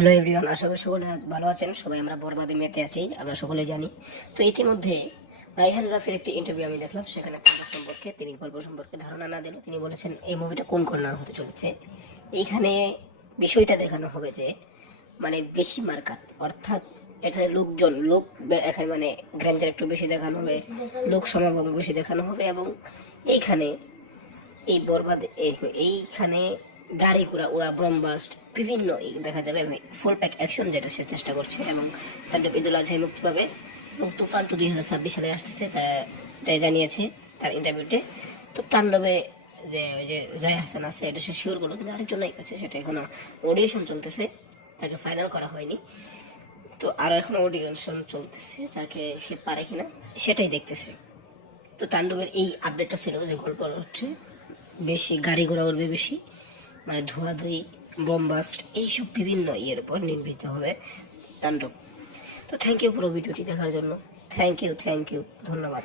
Hello everyone, আশা করি সকলে ভালো আছেন। সবাই আমরা বরবাদে মেতে আছি, আমরা সকলে জানি। তো ইতিমধ্যে রায়হান রাফির একটি ইন্টারভিউ আমি দেখলাম, সেখানে তিনি গল্প সম্পর্কে ধারণা না দিল তিনি বলেছেন এই মুভিটা কোন কর্নার হতে চলেছে। এইখানে বিষয়টা দেখানো হবে যে মানে বেশি মার্কাট, অর্থাৎ এখানে এখানে মানে গ্র্যান্ডার একটু বেশি দেখানো হবে, লোক সমাগম বেশি দেখানো হবে, এবং এইখানে এই বরবাদ এইখানে গাড়ি ঘোড়া ওরা ব্রহ্মাস্ট বিভিন্ন দেখা যাবে এবং ফুল প্যাক অ্যাকশন যেটা সে চেষ্টা করছে। এবং তার ঈদুল আজহায় মুক্তি পাবে এবং তুফান 2026 সালে আসতেছে তাই জানিয়েছে তার ইন্টারভিউতে। তো তাণ্ডবে যে ওই যে জয় হাসান আছে এটা সে শিওর করলো, কিন্তু আরেকজন নায়িকা আছে সেটা এখনো অডিশন চলতেছে, তাকে ফাইনাল করা হয়নি। তো আরও এখন অডিশন চলতেছে, যাকে সে পারে কিনা সেটাই দেখতেছে। তো তাণ্ডবের এই আপডেটটা ছিল যে গল্প হচ্ছে বেশি গাড়ি ঘোড়া উঠবে বেশি, মানে ধোঁয়াধুয়ি বোমবাস্ট এইসব বিভিন্ন ইয়ের উপর নির্মিত হবে তাণ্ডব। তো থ্যাংক ইউ পুরো ভিডিওটি দেখার জন্য, থ্যাংক ইউ ধন্যবাদ।